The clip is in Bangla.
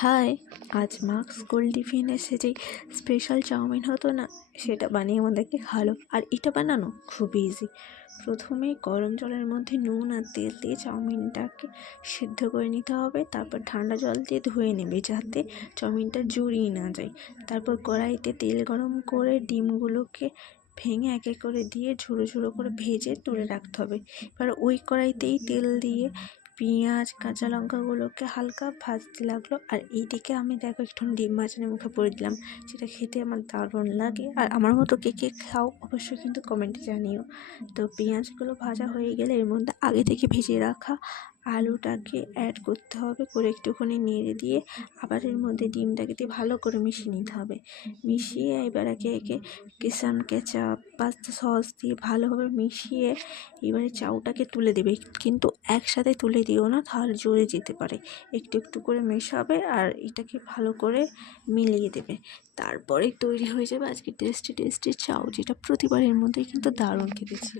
হাই, আজ মা স্কুল টিফিনে সে যে স্পেশাল চাউমিন হতো না, সেটা বানিয়ে আমাদেরকে খাওয়ালো। আর এটা বানানো খুব ইজি। প্রথমে গরম জলের মধ্যে নুন আর তেল দিয়ে চাউমিনটাকে সিদ্ধ করে নিতে হবে। তারপর ঠান্ডা জল দিয়ে ধুয়ে নেবে যাতে চাউমিনটা জুড়িয়ে না যায়। তারপর কড়াইতে তেল গরম করে ডিমগুলোকে ভেঙে এক এক করে দিয়ে ঝুড়ো ঝুড়ো করে ভেজে তুলে রাখতে হবে। এবার ওই কড়াইতেই তেল দিয়ে পেঁয়াজ কাঁচা লঙ্কাগুলোকে হালকা ভাজতে লাগলো। আর এইদিকে আমি দেখো একটু ডিম ভাজা মুখে পড়ে দিলাম, যেটা খেতে আমার দারুণ লাগে। আর আমার মতো কে কে খাও অবশ্যই কিন্তু কমেন্টে জানিও। তো পেঁয়াজগুলো ভাজা হয়ে গেলে এর মধ্যে আগে থেকে ভেজে রাখা আলুটাকে অ্যাড করতে হবে, করে একটুখানি নেড়ে দিয়ে আবার এর মধ্যে ডিমটাকে দিয়ে ভালো করে মিশিয়ে নিতে হবে। মিশিয়ে এবার একে একে কিষান কেচাপ পাস্তা সস দিয়ে ভালোভাবে মিশিয়ে এবারে চাউটাকে তুলে দেবে, কিন্তু একসাথে তুলে দিও না, তাহলে জড়ে যেতে পারে। একটু একটু করে মেশাবে আর এটাকে ভালো করে মিলিয়ে দেবে। তারপরে তৈরি হয়ে যাবে আজকে টেস্টি টেস্টি চাউ, যেটা প্রতিবারের মধ্যেই কিন্তু দারুণ খেতে ছিল।